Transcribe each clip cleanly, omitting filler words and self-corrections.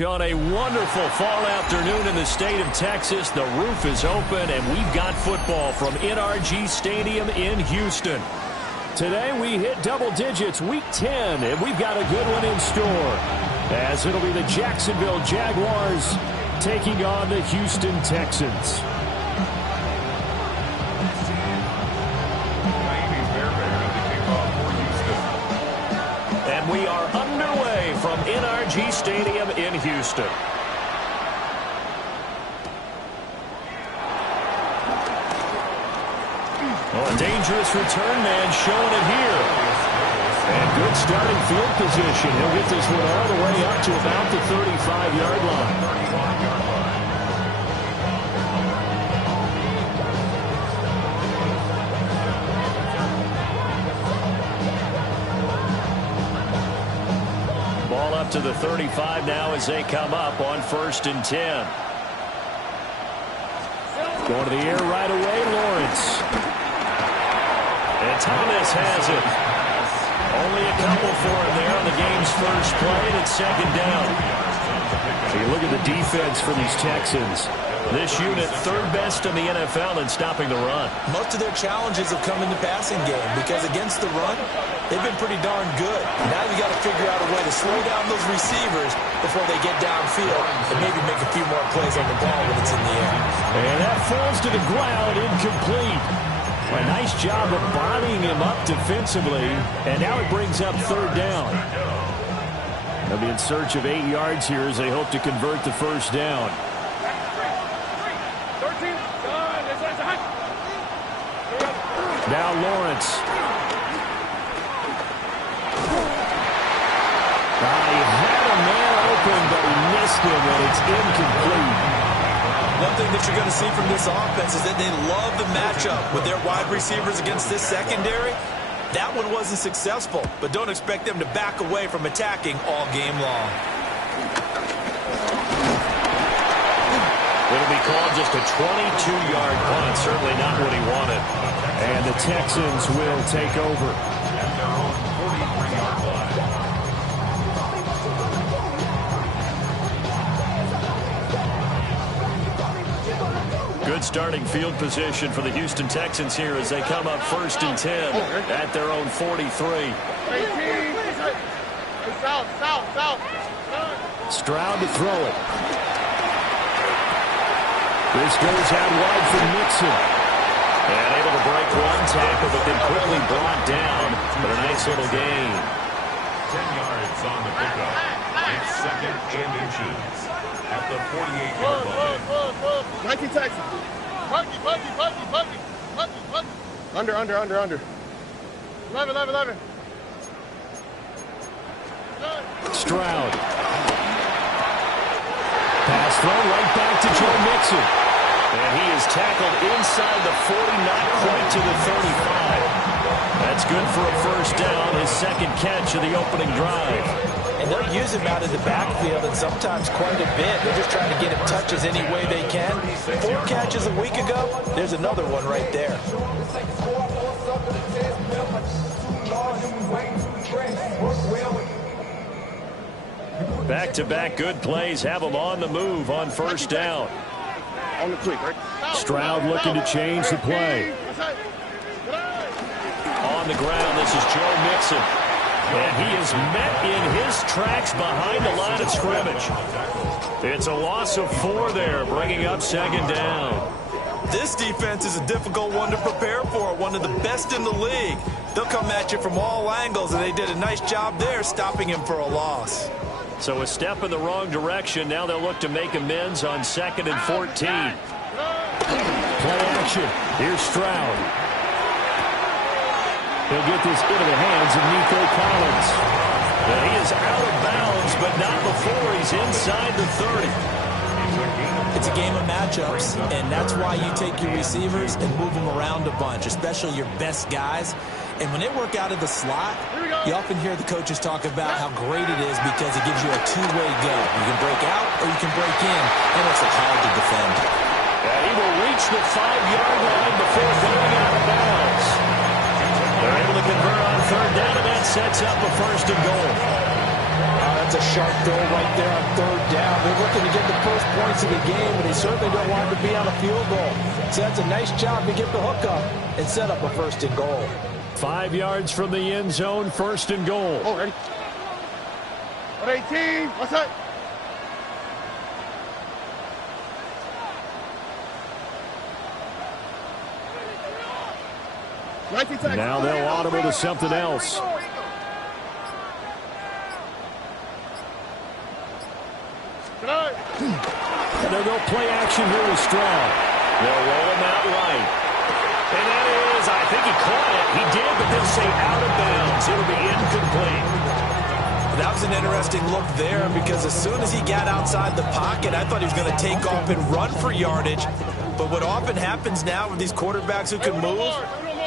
On a wonderful fall afternoon in the state of Texas, the roof is open, and we've got football from NRG Stadium in Houston. Today we hit double digits, week 10, and we've got a good one in store, as it'll be the Jacksonville Jaguars taking on the Houston Texans. And we are underway from NRG Stadium in Houston. Oh, a dangerous return man showing it here. And good starting field position. He'll get this one all the way up to about the 35-yard line. Ball up to the 35 now as they come up on 1st and 10. Going to the air right away, Lawrence. And Thomas has it. Only a couple for him there on the game's first play, and it's 2nd down. So you look at the defense for these Texans. This unit, 3rd best in the NFL in stopping the run. Most of their challenges have come in the passing game because against the run, they've been pretty darn good. Now you got to figure out a way to slow down those receivers before they get downfield and maybe make a few more plays on the ball when it's in the air. And that falls to the ground, incomplete. A nice job of bodying him up defensively, and now it brings up 3rd down. They'll be in search of 8 yards here as they hope to convert the 1st down. Now Lawrence. He had a man open, but he missed him, and it's incomplete. One thing that you're going to see from this offense is that they love the matchup with their wide receivers against this secondary. That one wasn't successful, but don't expect them to back away from attacking all game long. It'll be called just a 22-yard punt, certainly not what he wanted. And the Texans will take over. Good starting field position for the Houston Texans here as they come up 1st and 10 at their own 43. Stroud to throw it. This goes out wide for Mixon. And able to break one tackle, but then quickly brought down. But a nice little gain. 10 yards on the pickup. It's second and inches at the 48-yard line. 19 Texas. Buggy. Under. 11. Stroud. Pass throw right back to Joe Mixon. And he is tackled inside the 40, not quite to the 35. That's good for a first down, his second catch of the opening drive. And they'll use him out in the backfield, and sometimes quite a bit. They're just trying to get him touches any way they can. 4 catches a week ago. There's another one right there. Back-to-back good plays have him on the move on first down. On the quick, right? Stroud looking to change the play. On the ground, this is Joe Mixon. And he is met in his tracks behind the line of scrimmage. It's a loss of 4 there, bringing up second down. This defense is a difficult one to prepare for, one of the best in the league. They'll come at you from all angles, and they did a nice job there stopping him for a loss. So a step in the wrong direction. Now they'll look to make amends on 2nd and 14. Play action. Here's Stroud. He'll get this into the hands of Nico Collins. And he is out of bounds, but not before he's inside the 30. It's a game of matchups, and that's why you take your receivers and move them around a bunch, especially your best guys. And when they work out of the slot, you often hear the coaches talk about how great it is because it gives you a two-way go. You can break out or you can break in, and it's hard to defend. And he will reach the 5-yard line before going out of bounds. They're able to convert on third down, and that sets up a first and goal. That's a sharp throw right there on third down. They're looking to get the first points of the game, but they certainly don't want to be on a field goal. So that's a nice job to get the hook up and set up a first and goal. 5 yards from the end zone, first and goal. Oh, ready? 118. What's that? Now they'll audible to something else. And they'll go play action here with Stroud. They'll roll him out right. And that is, I think he caught it. He did, but they'll say out of bounds. It'll be incomplete. That was an interesting look there because as soon as he got outside the pocket, I thought he was going to take off and run for yardage. But what often happens now with these quarterbacks who can move,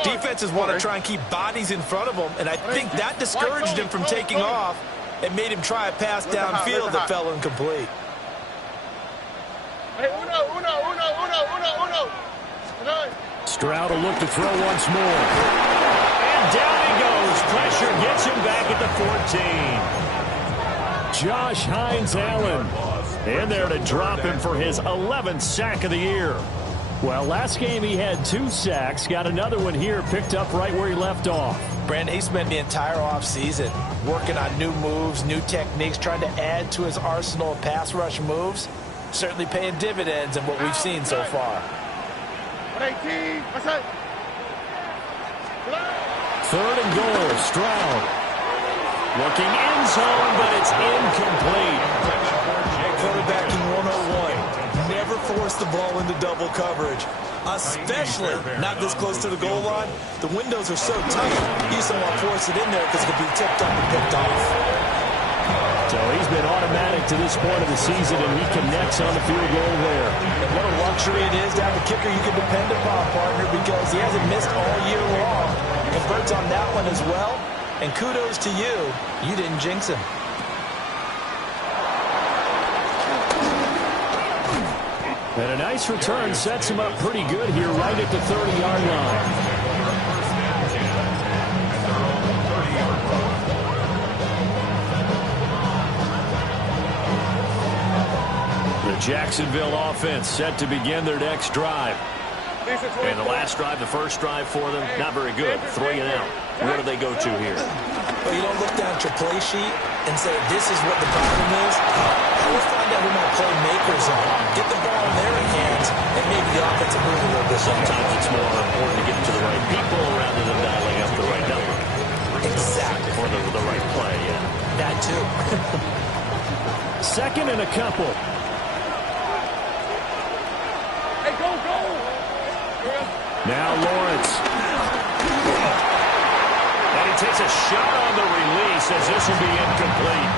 defenses want to try and keep bodies in front of them, and I think that discouraged him from taking off and made him try a pass downfield that fell incomplete. Stroud will look to throw once more. And down he goes. Pressure gets him back at the 14. Josh Hines-Allen in there to drop him for his 11th sack of the year. Well, last game he had 2 sacks. Got another one here, picked up right where he left off. Brandon, he spent the entire offseason working on new moves, new techniques, trying to add to his arsenal of pass rush moves. Certainly paying dividends in what we've seen so far. 118. What's that? Third and goal, Stroud. Looking end zone, but it's incomplete. Quarterbacking 101. Never force the ball into double coverage, especially not this close to the goal line. The windows are so tight, you just don't want to force it in there because it could be tipped up and picked off. So he's been automatic to this point of the season, and he connects on the field goal there. And what a luxury it is to have a kicker you can depend upon, partner, because he hasn't missed all year long. Converts on that one as well, and kudos to you. You didn't jinx him. And a nice return sets him up pretty good here right at the 30-yard line. The Jacksonville offense set to begin their next drive. And the last drive, the first drive for them, not very good. 3 and out. Where do they go to here? Well, you don't look down at your play sheet and say, this is what the problem is. We'll find out who my playmakers are. Get the ball in their hands, and maybe the offensive move a little bit. Sometimes it's more important to get it to the right people rather than dialing up the right number. Exactly. Or the right play, yeah. That too. Second and a couple. Hey, go, go! Now Lawrence. And he takes a shot on the release as this will be incomplete.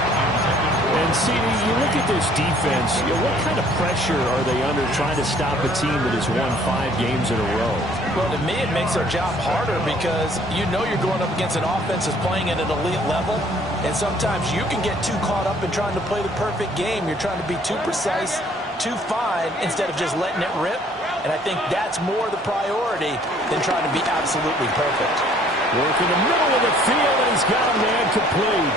And CD, you look at this defense, what kind of pressure are they under trying to stop a team that has won 5 games in a row? Well, to me, it makes their job harder because you know you're going up against an offense that's playing at an elite level, and sometimes you can get too caught up in trying to play the perfect game. You're trying to be too precise, too fine, instead of just letting it rip. And I think that's more the priority than trying to be absolutely perfect. Work in the middle of the field, and he's got a man complete.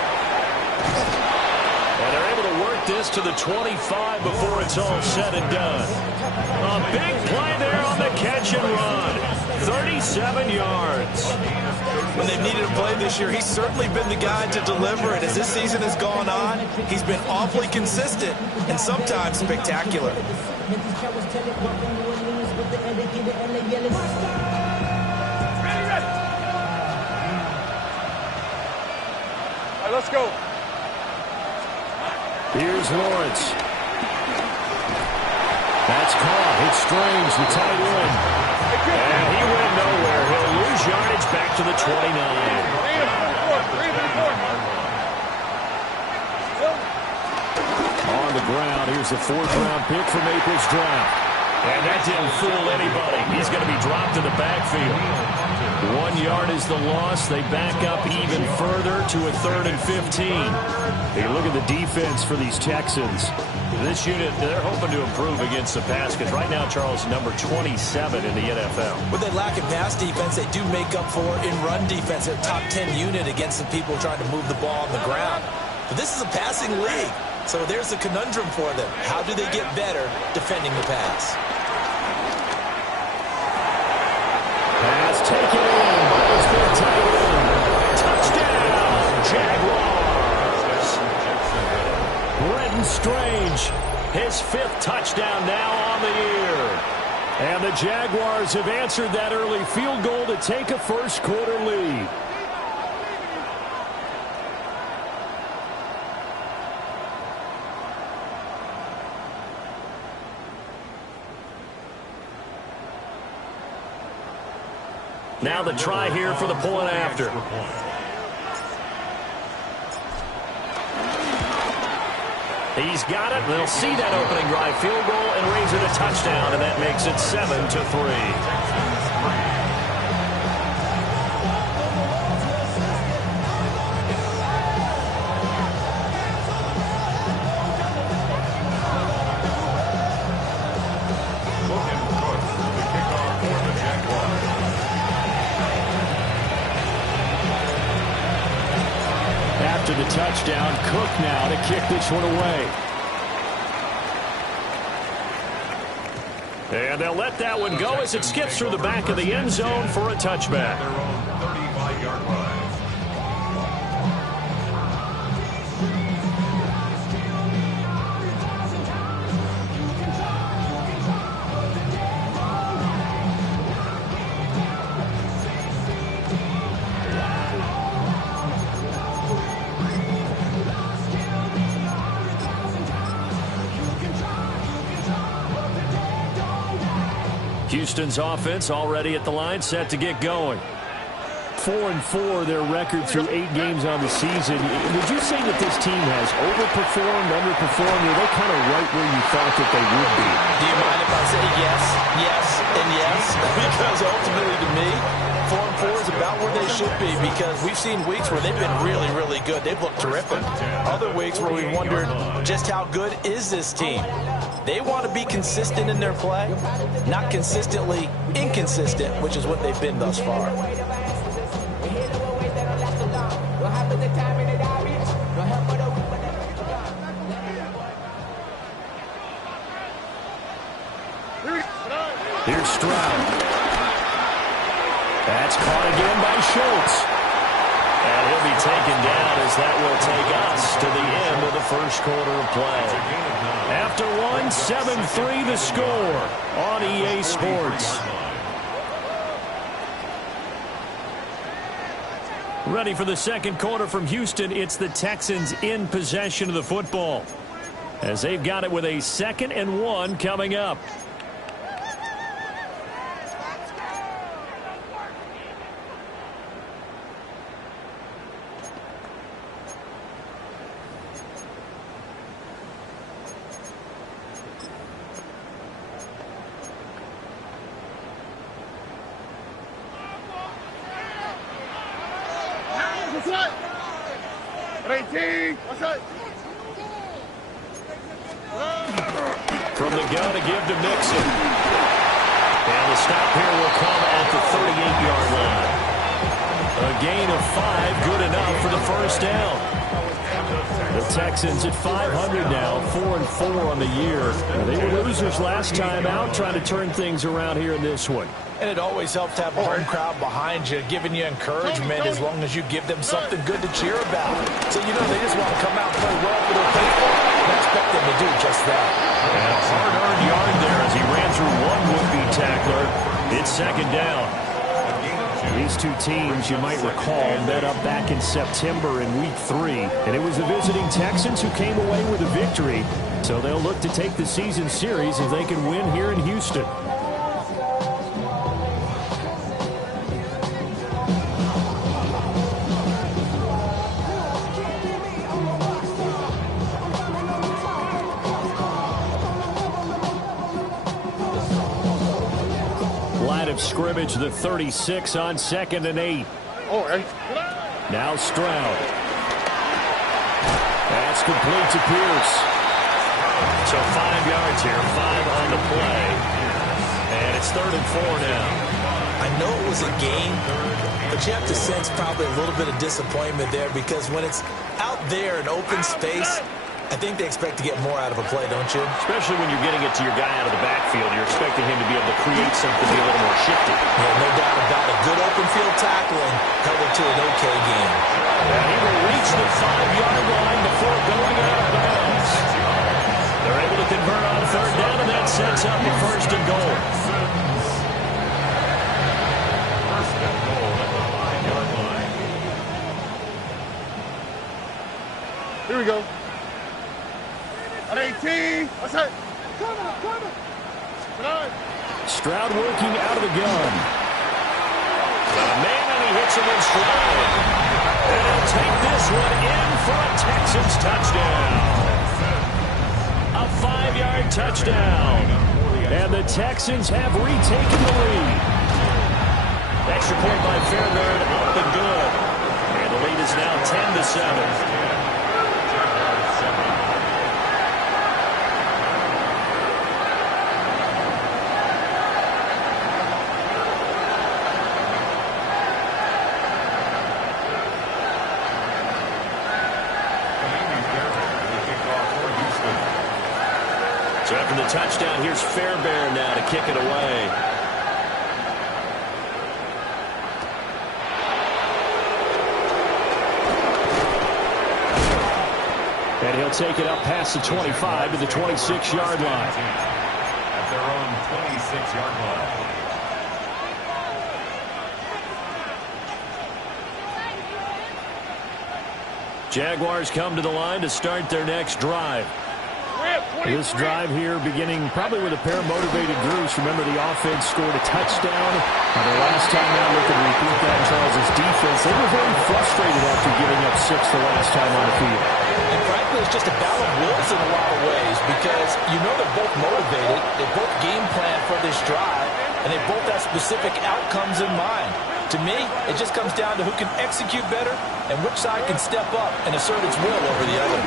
And they're able to work this to the 25 before it's all said and done. A big play there on the catch and run. 37 yards. When they've needed a play this year, he's certainly been the guy to deliver it. As this season has gone on, he's been awfully consistent and sometimes spectacular. All right, let's go. Here's Lawrence. That's caught. It's Strange, the tight end. And he went nowhere. He'll lose yardage back to the 29. On the ground, here's the 4th-round pick from April's draft. And that didn't fool anybody. He's going to be dropped in the backfield. 1 yard is the loss. They back up even further to a 3rd and 15. Hey, look at the defense for these Texans. This unit, they're hoping to improve against the pass because right now, Charles, number 27 in the NFL. What they lack in pass defense, they do make up for in run defense. They're top 10 unit against the people trying to move the ball on the ground. But this is a passing league, so there's a conundrum for them. How do they get better defending the pass? Pass taken in by his big tight end. Touchdown, Jaguars. Brenton Strange, his 5th touchdown now on the year. And the Jaguars have answered that early field goal to take a first-quarter lead. Now the try here for the point after. He's got it. They'll see that opening drive field goal and raise it a touchdown, and that makes it 7-3. After the touchdown, Cook now to kick this one away. And they'll let that one go as it skips through the back of the end zone for a touchback. Their own 35-yard line. Houston's offense already at the line, set to get going. 4-4 their record through 8 games on the season. Would you say that this team has overperformed, underperformed, or are they kind of right where you thought that they would be? Do you mind if I say yes, yes, and yes? Because ultimately to me, 4-4 is about where they should be because we've seen weeks where they've been really, really good. They've looked terrific. Other weeks where we wondered just how good is this team. They want to be consistent in their play, not consistently inconsistent, which is what they've been thus far. Here's Stroud. That's caught again by Schultz. And he'll will be taken down as that will take us to the end of the first quarter of play. After one, 7-3 the score on EA Sports. Ready for the second quarter from Houston. It's the Texans in possession of the football, as they've got it with a 2nd and 1 coming up. From the gun to give to Mixon. And the stop here will come at the 38-yard line. A gain of 5, good enough for the first down. The Texans at 500 now, 4-4 on the year. They were losers last time out, trying to turn things around here in this one. And it always helps to have a home crowd behind you, giving you encouragement as long as you give them something good to cheer about. So, you know, they just want to come out and play well for their people. I expect them to do just that. And a hard-earned yard there as he ran through one would-be tackler. It's 2nd down. These two teams, you might recall, met up back in September in Week 3. And it was the visiting Texans who came away with a victory. So they'll look to take the season series if they can win here in Houston. Scrimmage, the 36 on 2nd and 8. Now Stroud. That's complete to Pierce. So 5 yards here, 5 on the play. And it's 3rd and 4 now. I know it was a game, but you have to sense probably a little bit of disappointment there, because when it's out there in open space, I think they expect to get more out of a play, don't you? Especially when you're getting it to your guy out of the backfield. You're expecting him to be able to create something to be a little more shifty. Yeah, no doubt about it. Good open field tackling held it to an okay game. And he will reach the 5-yard line before going out of bounds. They're able to convert on 3rd down, and that sets up a 1st and goal. First and goal at the 5-yard line. Here we go. At 18. What's that? Coming. Stroud working out of the gun. Man, and he hits him in stride. And he'll take this one in for a Texans touchdown. A 5-yard touchdown. And the Texans have retaken the lead. Extra point by Fairbairn, up and good. And the lead is now 10-7. So after the touchdown, here's Fairbairn now to kick it away. And he'll take it up past the 25 to the 26-yard line. At their own 26-yard line. Jaguars come to the line to start their next drive. This drive here beginning probably with a pair of motivated groups. Remember, the offense scored a touchdown. The last time out, look at repeat that, Charles' defense. They were very frustrated after giving up 6 the last time on the field. And frankly, it's just a battle of wills in a lot of ways, because you know they're both motivated. They both game plan for this drive, and they both have specific outcomes in mind. To me, it just comes down to who can execute better and which side can step up and assert its will over the other.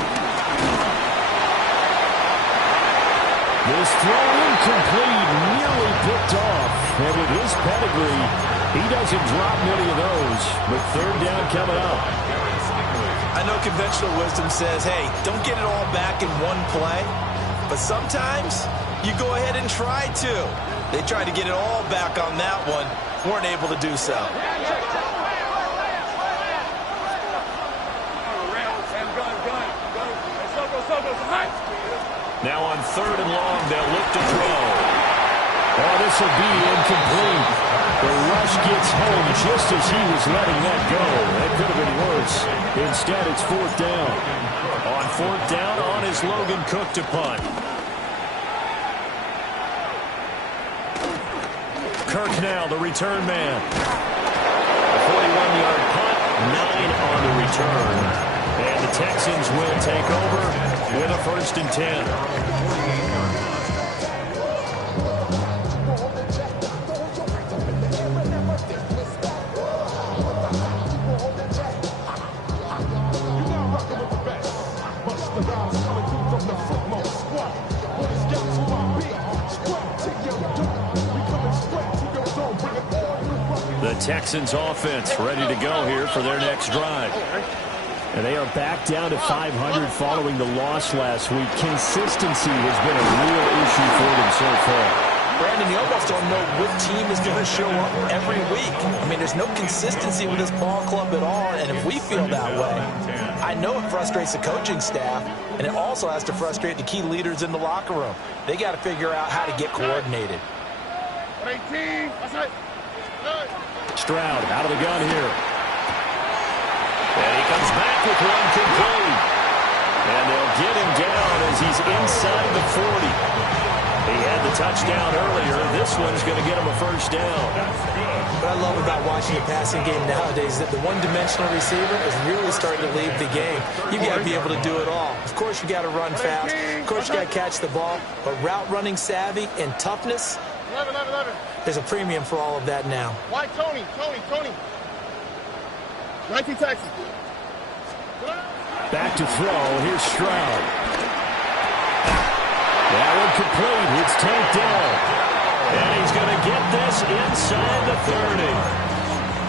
This throw incomplete, nearly picked off. And with his pedigree, he doesn't drop many of those. But 3rd down coming up. I know conventional wisdom says, hey, don't get it all back in one play. But sometimes you go ahead and try to. They tried to get it all back on that one. Weren't able to do so. Now on 3rd and long, they'll look to throw. Oh, this will be incomplete. The rush gets home just as he was letting that go. That could have been worse. Instead, it's 4th down. On 4th down, on is Logan Cook to punt. Kirk now, the return man. 41-yard punt, 9 on the return. And the Texans will take over with a 1st and 10. The Texans offense ready to go here for their next drive. And they are back down to 500 following the loss last week. Consistency has been a real issue for them so far. Brandon, you almost don't know what team is going to show up every week. I mean, there's no consistency with this ball club at all, and if we feel that way, I know it frustrates the coaching staff, and it also has to frustrate the key leaders in the locker room. They got to figure out how to get coordinated. 18, Stroud out of the gun here. And he comes back with one complete. And they'll get him down as he's inside the 40. He had the touchdown earlier. This one's going to get him a 1st down. What I love about watching the passing game nowadays is that the one-dimensional receiver is really starting to lead the game. You've got to be able to do it all. Of course, you got to run fast. Of course, you got to catch the ball. But route running savvy and toughness, 11. there's a premium for all of that now. Why Tony? 19 Texas. Back to throw. Here's Stroud. That one complete. It's tanked down. And he's going to get this inside the 30.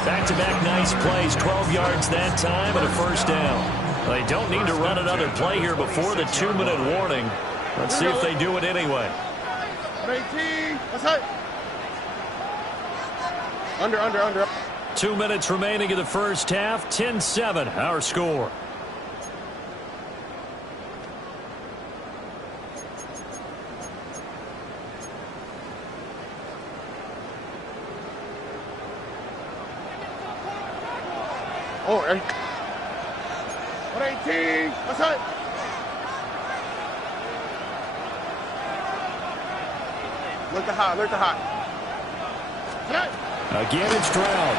Back-to-back nice plays. 12 yards that time and a 1st down. They don't need to run another play here before the 2-minute warning. Let's see if they do it anyway. 18. What's that? Under. 2 minutes remaining in the 1st half. 10-7, our score. Oh, 18. What's that? Look at high. Again, it's Stroud.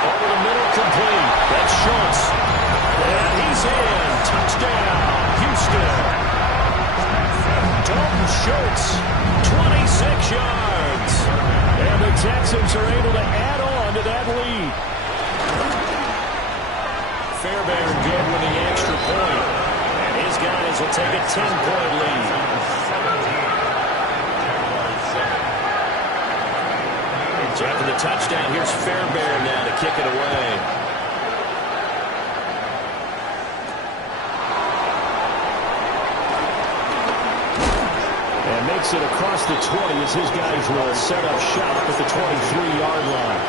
Over the middle, complete. That's Schultz. And he's in. Touchdown, Houston. Dalton Schultz, 26 yards. And the Texans are able to add on to that lead. Fairbairn good with the extra point. And his guys will take a 10-point lead. After the touchdown, here's Fairbairn now to kick it away. And makes it across the 20 as his guys will set up shop at the 23-yard line.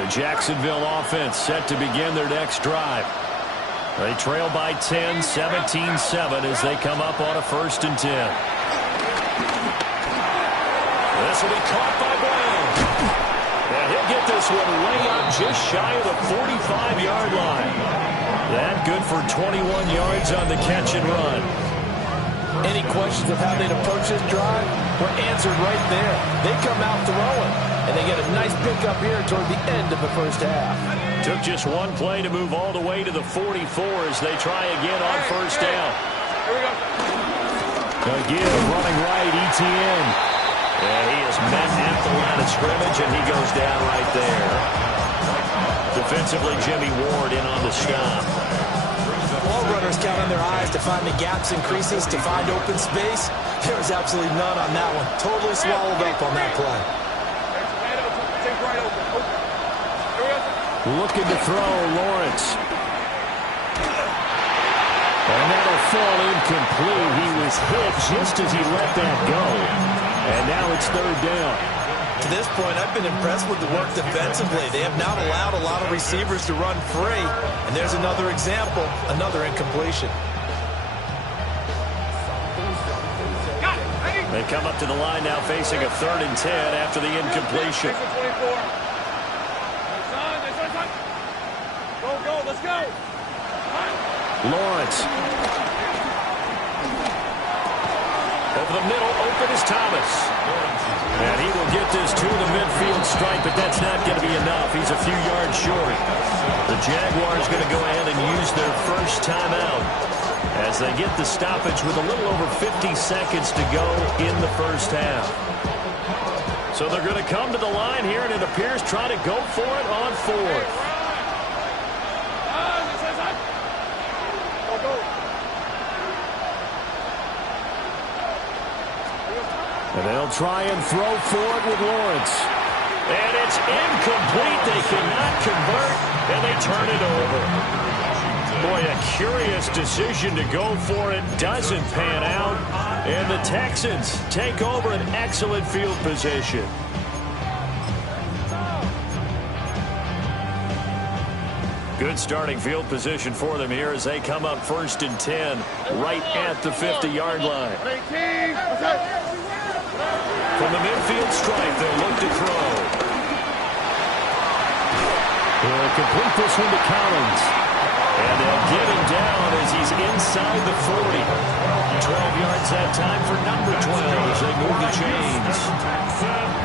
The Jacksonville offense set to begin their next drive. They trail by 10, 17-7 as they come up on a 1st and 10. This will be caught by Brown. And he'll get this one way up just shy of the 45-yard line. That good for 21 yards on the catch and run. Any questions of how they'd approach this drive were answered right there. They come out throwing, and they get a nice pickup here toward the end of the 1st half. Took just one play to move all the way to the 44 as they try again on 1st down. Here we go. Again, running right, ETN. And he is met at the line of scrimmage, and he goes down right there. Defensively, Jimmy Ward in on the stop. Ball runners count on their eyes to find the gaps and creases, to find open space. There was absolutely none on that one. Totally swallowed up on that play. Looking to throw, Lawrence. And that'll fall incomplete. He was hit just as he let that go. And now it's 3rd down. To this point, I've been impressed with the work defensively. They have not allowed a lot of receivers to run free. And there's another example, another incompletion. They come up to the line now facing a 3rd and 10 after the incompletion. Go, let's go. Lawrence. Over the middle, open is Thomas. And he will get this to the midfield stripe, but that's not going to be enough. He's a few yards short. The Jaguars going to go ahead and use their first timeout as they get the stoppage with a little over 50 seconds to go in the first half. So they're going to come to the line here, and it appears trying to go for it on 4th. And they'll try and throw for it with Lawrence. And it's incomplete. They cannot convert, and they turn it over. Boy, a curious decision to go for it. Doesn't pan out. And the Texans take over an excellent field position. Good starting field position for them here as they come up 1st and 10 right at the 50-yard line. From the midfield stripe, they'll look to throw. They'll complete this one to Collins. And they'll get him down as he's inside the 40. 12 yards that time for number 12 as they move the chains.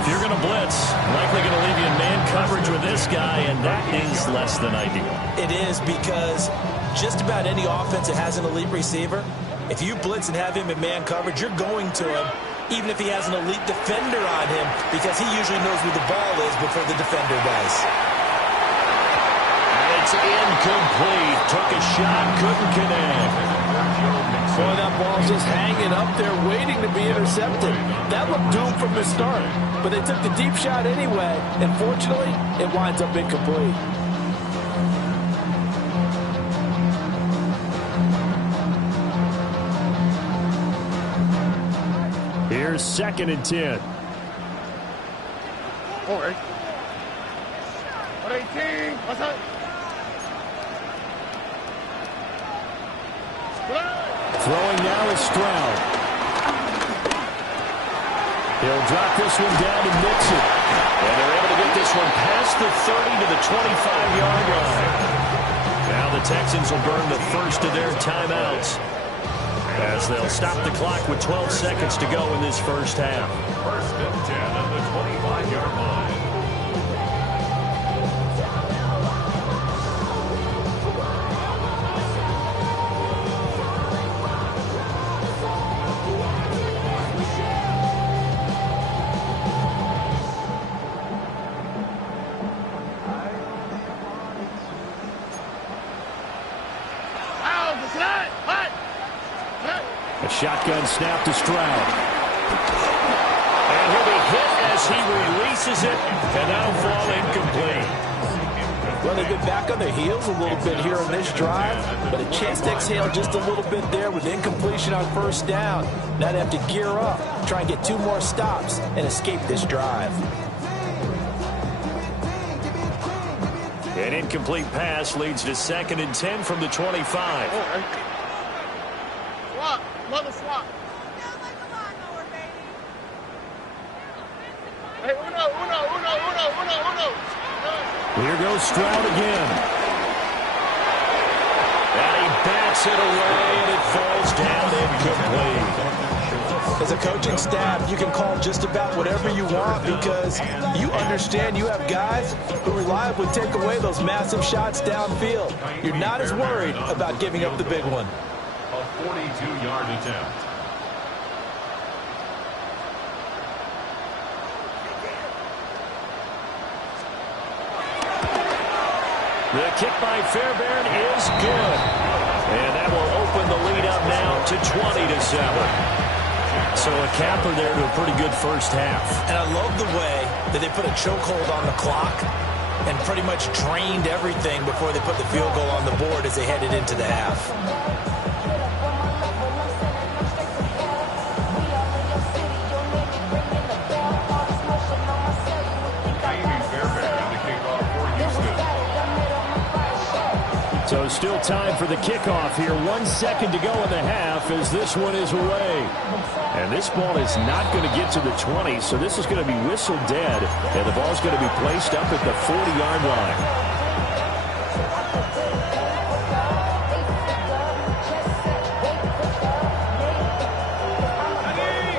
If you're going to blitz, likely going to leave you in man coverage with this guy, and that is less than ideal. It is, because just about any offense that has an elite receiver, if you blitz and have him in man coverage, you're going to him, even if he has an elite defender on him, because he usually knows where the ball is before the defender does. It's incomplete. Took a shot, couldn't connect. Boy, that ball's just hanging up there waiting to be intercepted. That looked doomed from the start, but they took the deep shot anyway, and fortunately, it winds up incomplete. Here's 2nd and 10. All right. 18. What's that? Throwing now is Stroud. He'll drop this one down to Mixon. And they're able to get this one past the 30 to the 25-yard line. Now the Texans will burn the first of their timeouts as they'll stop the clock with 12 seconds to go in this first half. 1st and 10 at the 25-yard line. A shotgun snap to Stroud. And he'll be hit as he releases it, and that'll fall incomplete. Well, they've been back on their heels a little bit here on this drive, but a chance to exhale just a little bit there with incompletion on 1st down. Now they have to gear up, try and get 2 more stops, and escape this drive. An incomplete pass leads to 2nd and 10 from the 25. Swap. Another swap. Hey, uno. Here goes Stroud again. And he bats it away, and it falls down incomplete. As a coaching staff, you can call just about whatever you want because you understand you have guys who reliably take away those massive shots downfield. You're not as worried about giving up the big one. A 42-yard attempt. The kick by Fairbairn is good. And that will open the lead up now to 20-7. So a capper there to a pretty good first half. And I love the way that they put a chokehold on the clock and pretty much drained everything before they put the field goal on the board as they headed into the half. Still time for the kickoff here. 1 second to go in the half as this one is away. And this ball is not going to get to the 20, so this is going to be whistled dead. And the ball's going to be placed up at the 40-yard line.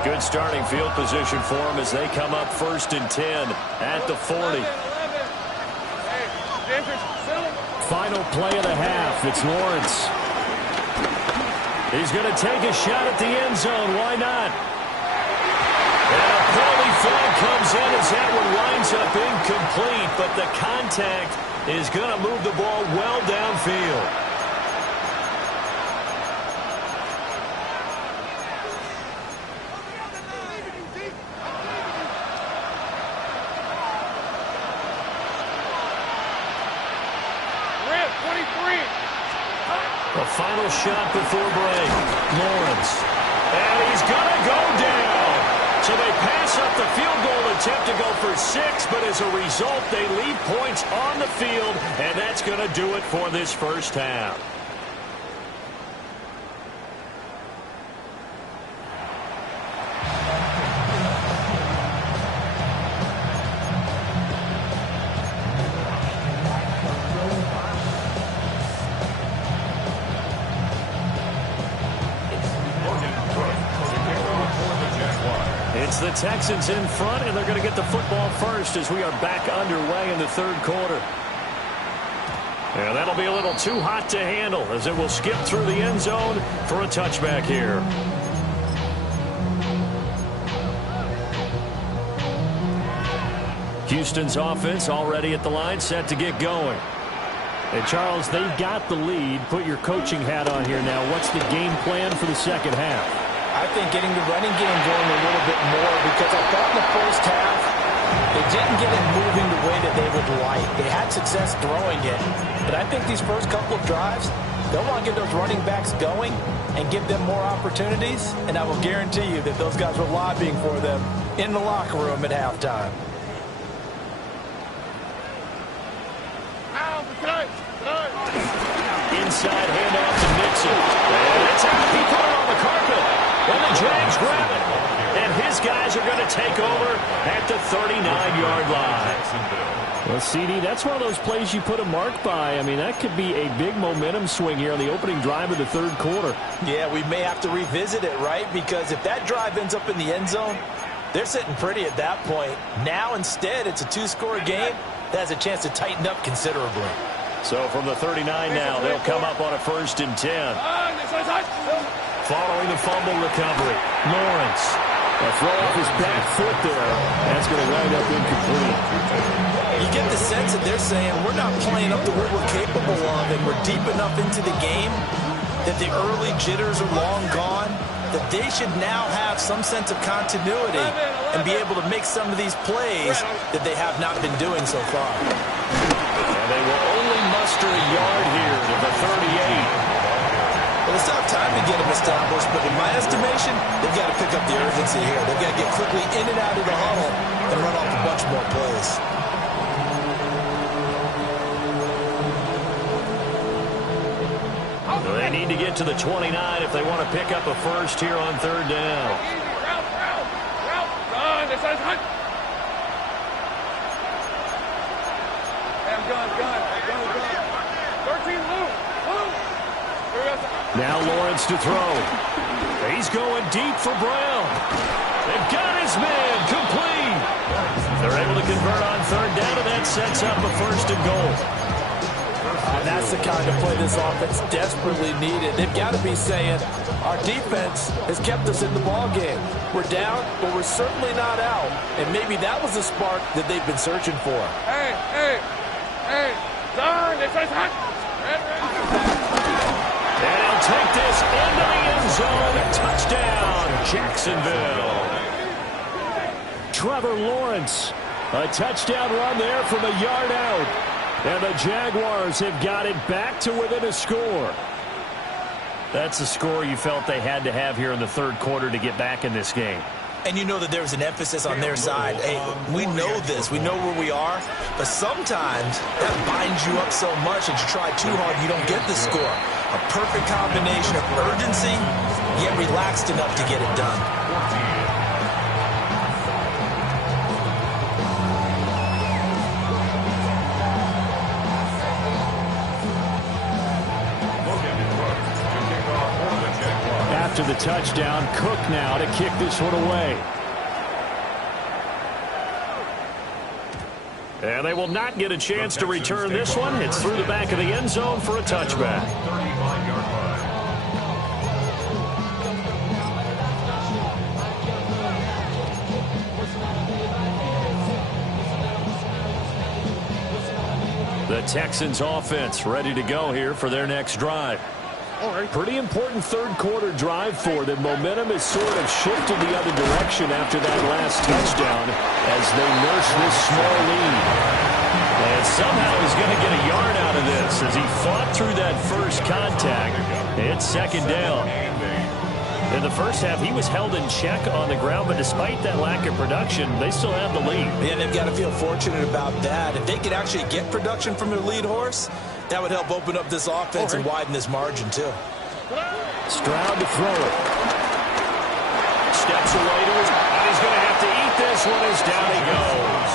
Good starting field position for them as they come up 1st and 10 at the 40. Final play of the half. It's Lawrence. He's going to take a shot at the end zone. Why not? And a penalty flag comes in as that one winds up incomplete, but the contact is going to move the ball well downfield. The final shot before break. Lawrence. And he's going to go down. So they pass up the field goal attempt to go for 6, but as a result, they leave points on the field, and that's going to do it for this first half. It's the Texans in front, and they're going to get the football first as we are back underway in the 3rd quarter. And that'll be a little too hot to handle as it will skip through the end zone for a touchback here. Houston's offense already at the line, set to get going. And Charles, they've got the lead. Put your coaching hat on here now. What's the game plan for the second half? I think getting the running game going a little bit more, because I thought in the first half they didn't get it moving the way that they would like. They had success throwing it, but I think these first couple of drives, they'll want to get those running backs going and give them more opportunities, and I will guarantee you that those guys were lobbying for them in the locker room at halftime. Inside handoff to Nixon. And it's out. He put it on the carpet. And the Jags grab it. And his guys are going to take over at the 39-yard line. Well, CD, that's one of those plays you put a mark by. I mean, that could be a big momentum swing here on the opening drive of the 3rd quarter. Yeah, we may have to revisit it, right? Because if that drive ends up in the end zone, they're sitting pretty at that point. Now, instead, it's a 2-score game that has a chance to tighten up considerably. So from the 39 now, they'll come up on a 1st and 10. Following the fumble recovery, Lawrence. A throw off his back foot there. That's going to wind up incomplete. You get the sense that they're saying we're not playing up to what we're capable of, and we're deep enough into the game that the early jitters are long gone, that they should now have some sense of continuity and be able to make some of these plays that they have not been doing so far. And they will only muster a yard here to the 38. Well, it's not time to get them established, but in my estimation, they've got to pick up the urgency here. They've got to get quickly in and out of the huddle and run off a bunch more plays. They need to get to the 29 if they want to pick up a first here on 3rd down. Now Lawrence to throw. He's going deep for Brown. They've got his man complete. They're able to convert on 3rd down, and that sets up a 1st and goal. That's the kind of play this offense desperately needed. They've got to be saying, our defense has kept us in the ballgame. We're down, but we're certainly not out. And maybe that was the spark that they've been searching for. And he'll take this into the end zone. Touchdown, Jacksonville. Trevor Lawrence. A touchdown run there from a yard out. And the Jaguars have got it back to within a score. That's the score you felt they had to have here in the 3rd quarter to get back in this game. And you know that there's an emphasis on their side. Hey, we know this. We know where we are. But sometimes that binds you up so much that you try too hard, you don't get the score. A perfect combination of urgency, yet relaxed enough to get it done. After the touchdown, Cook now to kick this one away. And they will not get a chance to return this one. It's through the back of the end zone for a touchback. 35-yard line. The Texans offense ready to go here for their next drive. Pretty important third-quarter drive for them. Momentum has sort of shifted the other direction after that last touchdown as they nurse this small lead. And somehow he's going to get a yard out of this as he fought through that first contact. It's second down. In the first half, he was held in check on the ground, but despite that lack of production, they still have the lead. And they've got to feel fortunate about that. If they could actually get production from their lead horse, that would help open up this offense and widen this margin, too. Stroud to throw it. Steps away to his... And he's going to have to eat this one as down he goes.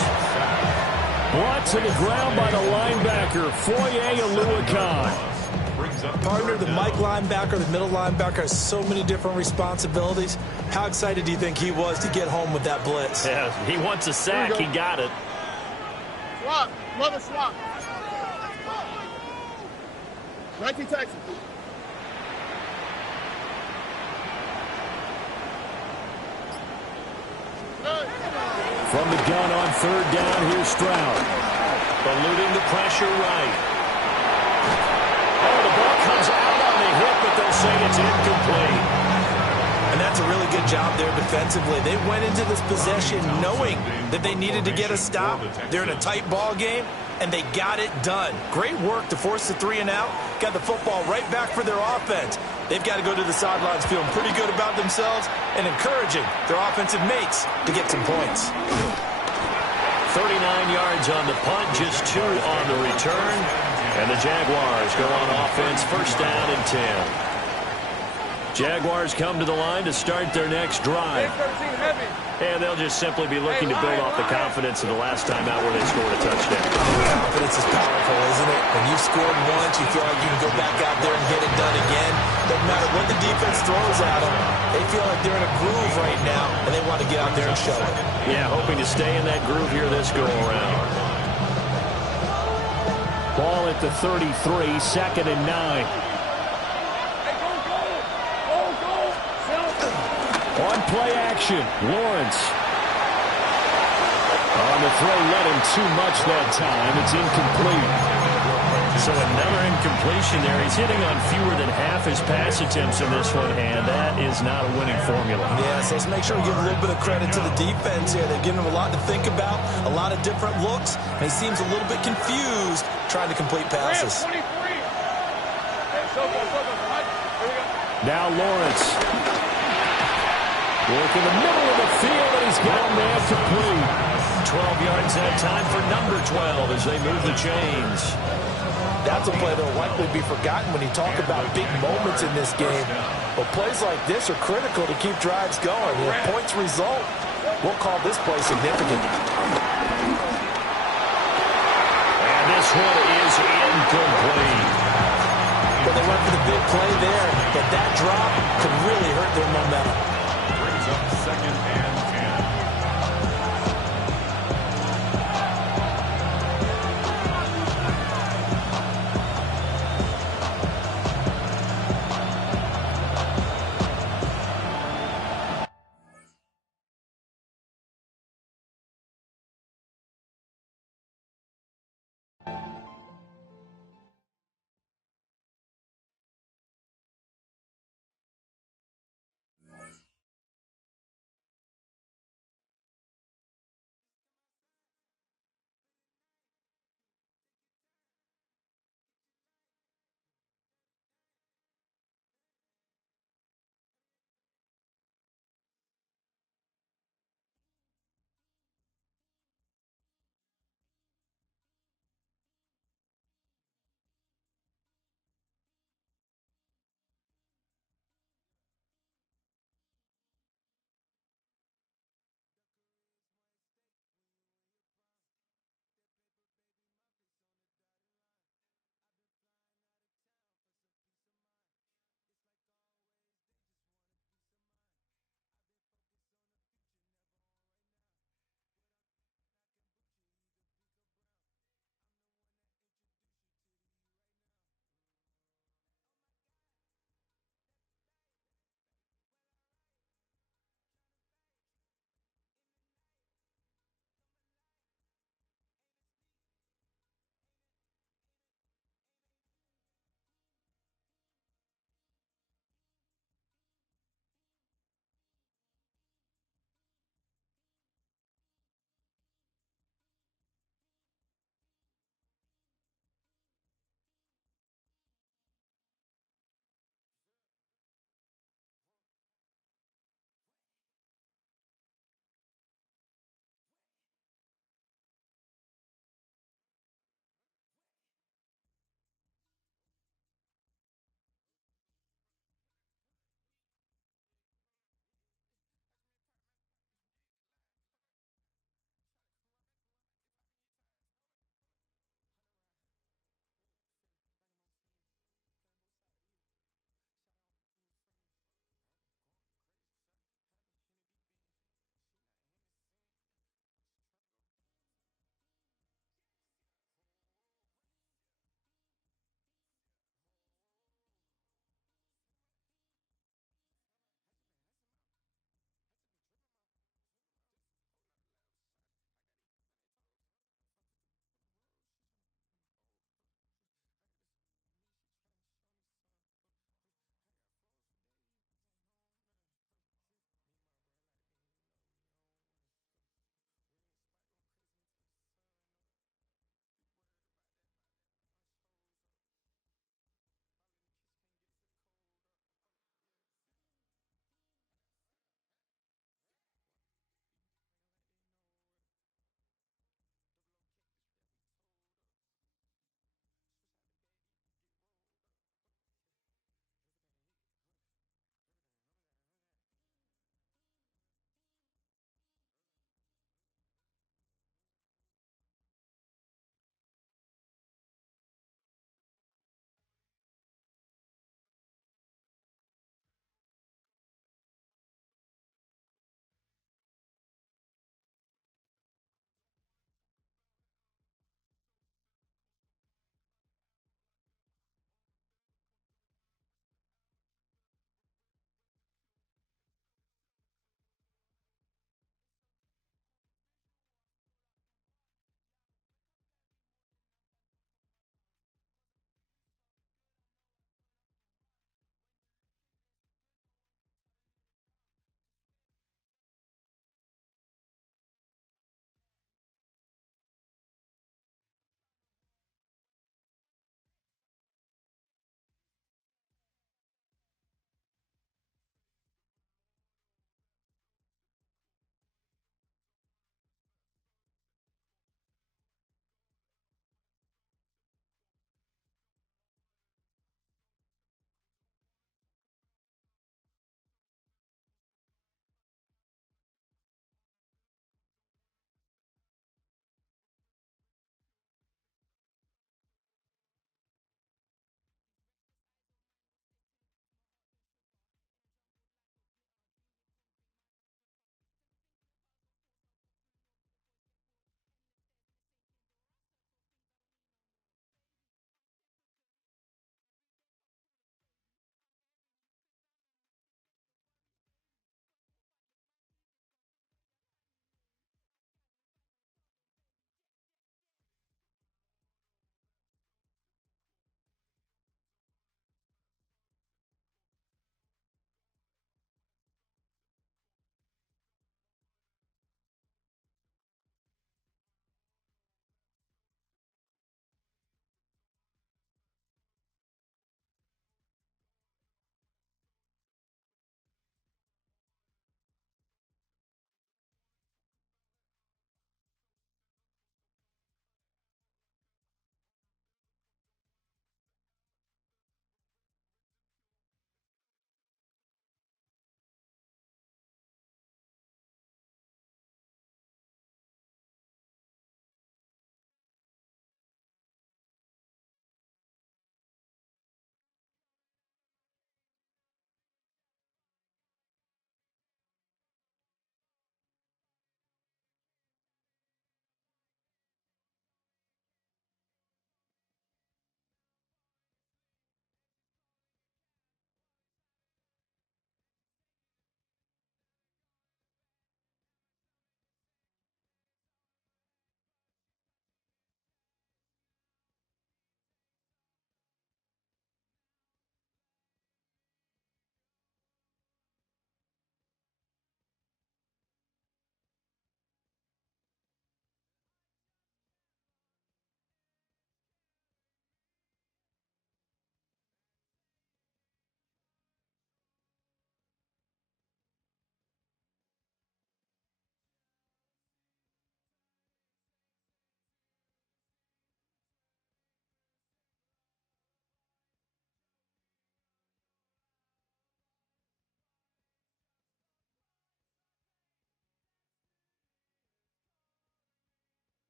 Brought to the ground by the linebacker, Foye Oluokun. Partner, the Mike linebacker, the middle linebacker has so many different responsibilities. How excited do you think he was to get home with that blitz? Yeah, he wants a sack. He got it. Swap. Another swap. 19 Texans. From the gun on third down, here's Stroud. Eluding the pressure right. Oh, the ball comes out on the hip, but they'll say it's incomplete. And that's a really good job there defensively. They went into this possession knowing that they needed to get a stop. They're in a tight ball game, and they got it done. Great work to force the 3 and out. Got the football right back for their offense. They've got to go to the sidelines feeling pretty good about themselves and encouraging their offensive mates to get some points. 39 yards on the punt, just 2 on the return. And the Jaguars go on offense, first down and 10. Jaguars come to the line to start their next drive. And they'll just simply be looking to build off the confidence of the last time out where they scored a touchdown. Confidence is powerful, isn't it? When you've scored once, you feel like you can go back out there and get it done again. Doesn't matter what the defense throws at them. They feel like they're in a groove right now, and they want to get out there and show it. Yeah, hoping to stay in that groove here this go-around. Ball at the 33, second and 9. On play action, Lawrence. On the throw, led him too much that time. It's incomplete. So another incompletion there. He's hitting on fewer than half his pass attempts in this one, and that is not a winning formula. Yeah, so let's make sure we give a little bit of credit to the defense here. They've given him a lot to think about, a lot of different looks, and he seems a little bit confused trying to complete passes. Now Lawrence. Work in the middle of the field, and he's got him there complete. 12 yards that time for number 12 as they move the chains. That's a play that will likely be forgotten when you talk about big moments in this game. But plays like this are critical to keep drives going. If points result, we'll call this play significant. And this one is incomplete. But they went for the big play there, but that drop could really hurt their momentum. Brings up second and 10.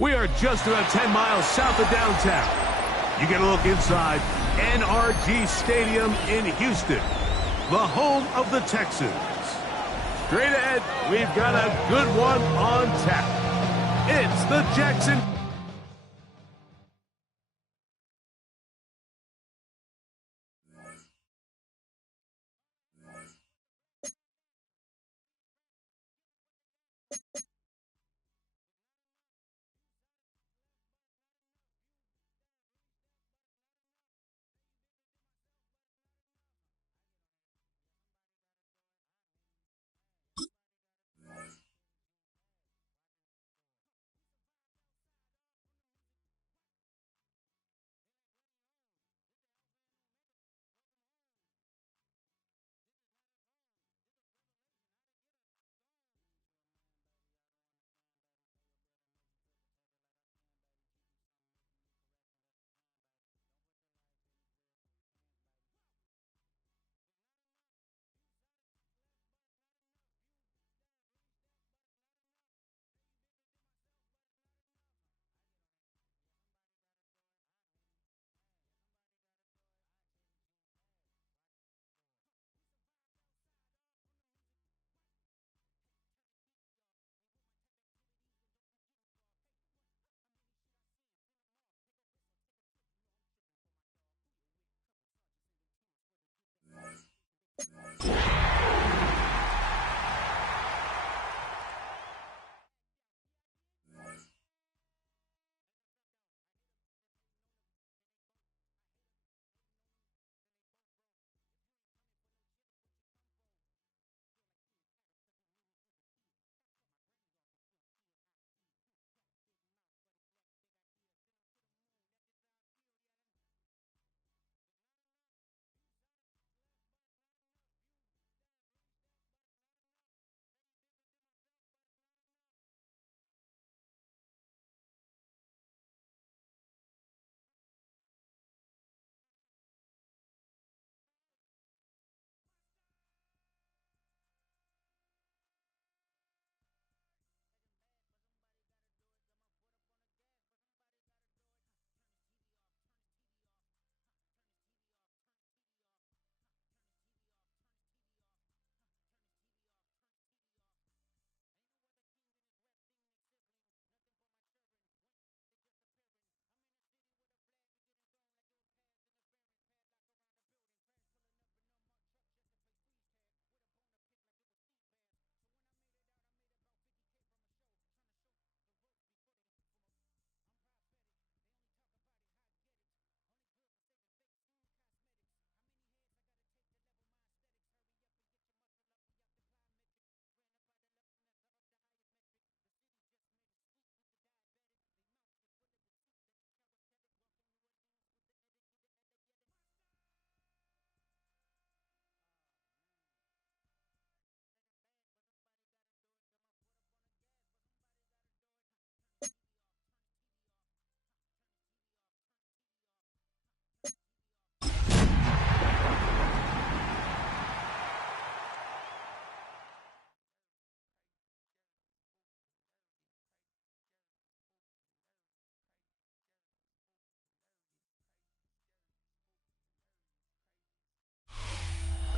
We are just about 10 miles south of downtown. You get a look inside NRG Stadium in Houston, the home of the Texans. Straight ahead, we've got a good one on tap. It's the Jackson.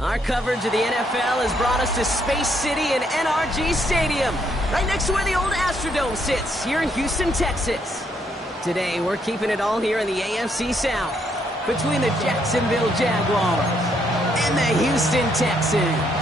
Our coverage of the NFL has brought us to Space City and NRG Stadium, right next to where the old Astrodome sits, here in Houston, Texas. Today, we're keeping it all here in the AFC South, between the Jacksonville Jaguars and the Houston Texans.